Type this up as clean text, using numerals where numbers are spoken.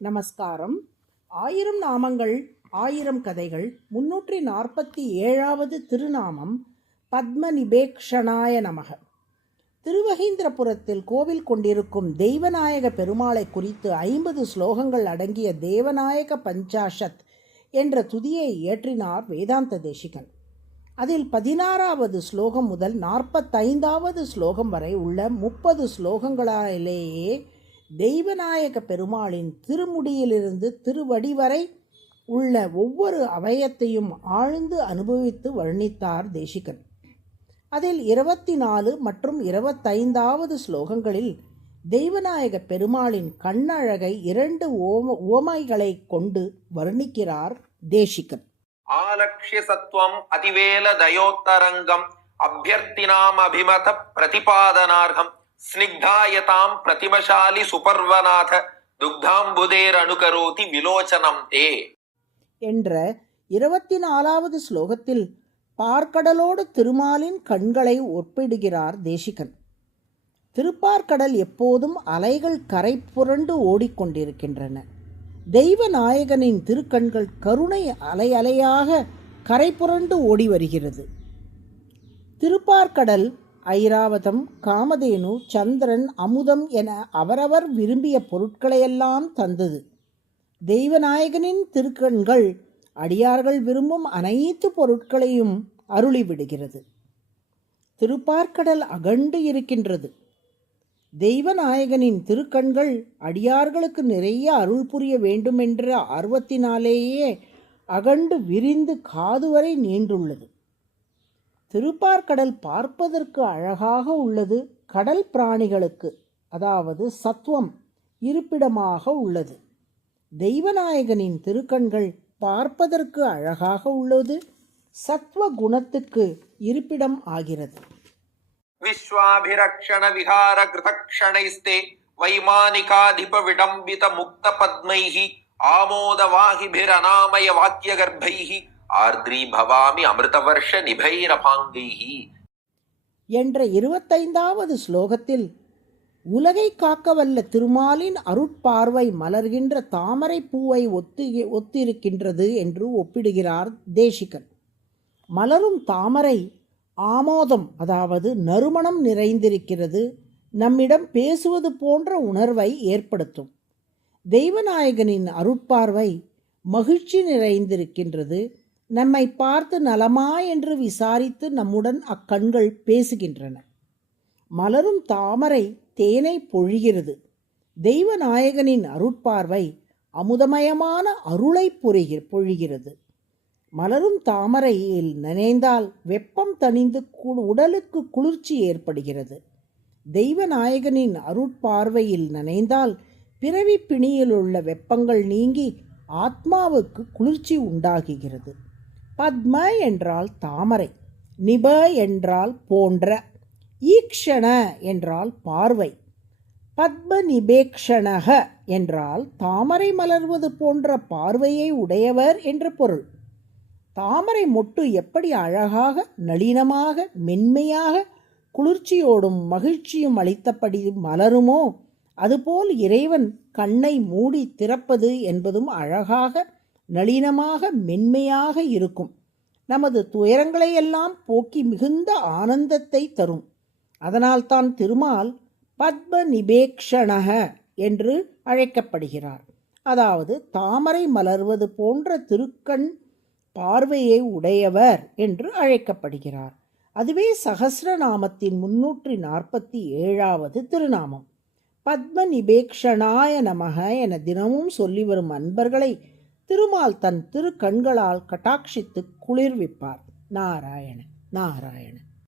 நமஸ்காரம். 1000 நாமங்கள் 1000 கதைகள் 347வது திருநாமம் பத்மநிபேக்ஷணாய நமக. திருவகீந்திரபுரத்தில் கோவில் கொண்டிருக்கும் தெய்வநாயக பெருமாளை குறித்து 50 ஸ்லோகங்கள் அடங்கிய தேவநாயக பஞ்சாஷத் என்ற துதியை இயற்றினார் வேதாந்த தேசிகன். அதில் 16வது ஸ்லோகம் முதல் 45வது ஸ்லோகம் வரை உள்ள 30 ஸ்லோகங்களாலேயே தெய்வநாயக பெருமாளின் திருமுடியிலிருந்து திருவடி வரை உள்ள ஒவ்வொரு அவயத்தையும் ஆழ்ந்து அனுபவித்து வர்ணித்தார் தேசிகன். அதில் 24 மற்றும் 25வது ஸ்லோகங்களில் தெய்வநாயக பெருமாளின் கண்ணழகை 2 உவமைகளை கொண்டு வர்ணிக்கிறார் தேசிகன். ஆலக்ஷ்ய சத்வம் அதிவேல தயோத்தரங்கம் அபியர்த்தினாம் அபிமத பிரதிபாதனார்கம் ஸ்னிக்தாயதாம் பிரதிபசாலி சுபர்வநாத துக்தாம்புதேர் அனுகரோதி விலோச்சனம் தே என்ற 24வது ஸ்லோகத்தில் பார்க்கடலோடு திருமாலின் கண்களை ஒப்பிடுகிறார் தேசிகன். திருப்பார்கடல் எப்போதும் அலைகள் கரை புரண்டு ஓடிக்கொண்டிருக்கின்றன. தெய்வநாயகனின் திருக்கண்கள் கருணை அலை அலையாக கரை புரண்டு ஓடி வருகிறது. திருப்பார்கடல் ஐராவதம், காமதேனு, சந்திரன், அமுதம் என அவரவர் விரும்பிய பொருட்களையெல்லாம் தந்தது. தெய்வநாயகனின் திருக்கண்கள் அடியார்கள் விரும்பும் அனைத்து பொருட்களையும் அருளிவிடுகிறது. திருப்பார்கடல் அகண்டு இருக்கின்றது. தெய்வநாயகனின் திருக்கண்கள் அடியார்களுக்கு நிறைய அருள் புரிய வேண்டுமென்ற ஆர்வத்தினாலேயே அகண்டு விரிந்து காது வரை நீண்டுள்ளது. திருப்பார்கடல் பார்ப்பதற்கு அழகாக உள்ளது. கடல் பிராணிகளுக்கு, அதாவது சத்துவம், இருப்பிடமாக உள்ளது. தெய்வநாயகனின் திருக்கண்கள் பார்ப்பதற்கு அழகாக உள்ளது. சத்வ குணத்துக்கு இருப்பிடம் ஆகிறது. விஸ்வாபிரக்ஷண விஹார கிருதக்ஷணைஸ்தே வைமானிகாதிப விடம்பித முக்த பத்மைஹி ஆமோதவாஹிபிரநாமய வாக்கியகர்பைஹி ஆர்த்ரி பவாமி அமிர்தவர்ஷ நிபைரபாங்கைஹி என்ற 25வது ஸ்லோகத்தில் உலகை காக்கவல்ல திருமாலின் அருட்பார்வை மலர்கின்ற தாமரை பூவை ஒத்திருக்கின்றது என்று ஒப்பிடுகிறார் தேசிகன். மலரும் தாமரை ஆமோதம், அதாவது நறுமணம் நிறைந்திருக்கிறது. நம்மிடம் பேசுவது போன்ற உணர்வை ஏற்படுத்தும். தெய்வநாயகனின் அருட்பார்வை மகிழ்ச்சி நிறைந்திருக்கின்றது. நம்மை பார்த்து நலமா என்று விசாரித்து நம்முடன் அக்கண்கள் பேசுகின்றன. மலரும் தாமரை தேனை பொழிகிறது. தெய்வநாயகனின் அருட்பார்வை அமுதமயமான அருளை பொழிகிறது. மலரும் தாமரையில் நனைந்தால் வெப்பம் தணிந்து உடலுக்கு குளிர்ச்சி ஏற்படுகிறது. தெய்வநாயகனின் அருட்பார்வையில் நனைந்தால் பிறவி பிணியில் உள்ள வெப்பங்கள் நீங்கி ஆத்மாவுக்கு குளிர்ச்சி உண்டாகுகிறது. பத்ம என்றால் தாமரை, நிப என்றால் போன்ற, ஈக்ஷண என்றால் பார்வை, பத்ம நிபேக்ஷணக என்றால் தாமரை மலர்வது போன்ற பார்வையை உடையவர் என்று பொருள். தாமரை மொட்டு எப்படி அழகாக, நளினமாக, மென்மையாக, குளிர்ச்சியோடும் மகிழ்ச்சியும் அளித்தபடி மலருமோ அதுபோல் இறைவன் கண்ணை மூடி திறப்பது என்பதும் அழகாக, நளினமாக, மென்மையாக இருக்கும். நமது துயரங்களையெல்லாம் போக்கி மிகுந்த ஆனந்தத்தை தரும். அதனால்தான் திருமால் பத்ம நிபேக்ஷணக என்று அழைக்கப்படுகிறார். அதாவது தாமரை மலர்வது போன்ற திருக்கண் பார்வையை உடையவர் என்று அழைக்கப்படுகிறார். அதுவே சகஸ்ரநாமத்தின் 347வது திருநாமம். பத்ம நிபேக்ஷணாய நமக என தினமும் சொல்லி வரும் அன்பர்களை திருமால் தன் திருக்கண்களால் கட்டாட்சித்து குளிர்விப்பார். நாராயண நாராயண.